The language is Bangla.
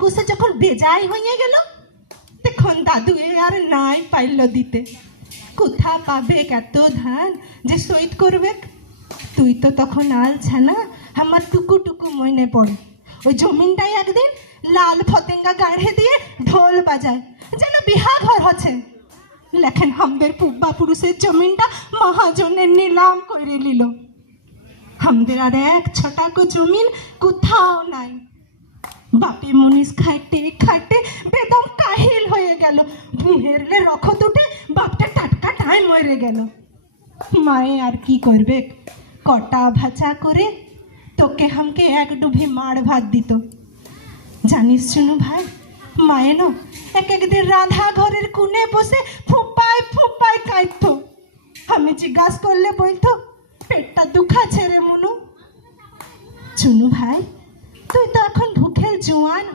কুসে যখন বেজাই হয়ে গেল, তখন দাদু আর নাই পাইল দিতে। কোথা পাবে এত ধান যে সইত করবে? তুই তো তখন আলছানা, আমার টুকু টুকু মনে পড়ে। ওই জমিনটাই একদিন লাল ফতেঙ্গা গাড়ে দিয়ে ঢোল বাজায়, যেন বিহা ঘর হচ্ছে। লেখেন আমাদের পুব্বা পুরুষের জমিনটা মহাজনের নিলাম করে নিল। আমাদের আর এক ছটাকো জমিন কোথাও নাই। বাপি মুনিশ খাইতে খাইতে বেদম কাহিল হয়ে গেল। ভুঁহেরলে রখত উঠে বাপটা টাটকা টাই মরে গেল। মায়ে আর কি করবে, কটা ভাজা করে তোকে হামকে এক ডুবি মার ভাত দিত। জানিস শুনু ভাই, মায়ে ন এক একদিন রাধা ঘরের কোণে বসে ফুপায় ফুপায় কাঁদত। আমি জিজ্ঞাসা করলে বলতো, পেটটা দুখাচ্ছে রে মুনু। চুনু ভাই, তুই তো এখন ভুখের জোয়ান।